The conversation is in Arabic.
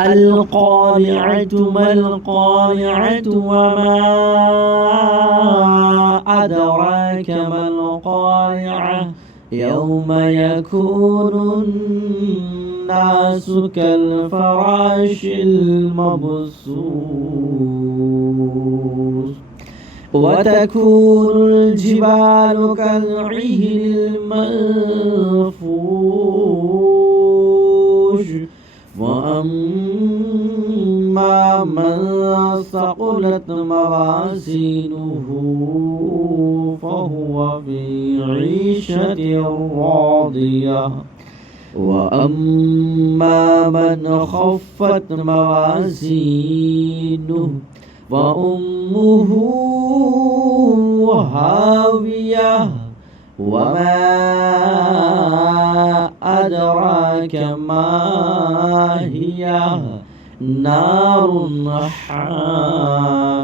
القارعة ما القارعة وما أدراك ما القارعة يوم يكون الناس كالفراش المبثوث وتكون الجبال كالعهن المنفوش وأما من ثقلت موازينه فهو في عيشة راضية وأما من خفت موازينه فأمه هاوية وما أدراك ما هي نار حامية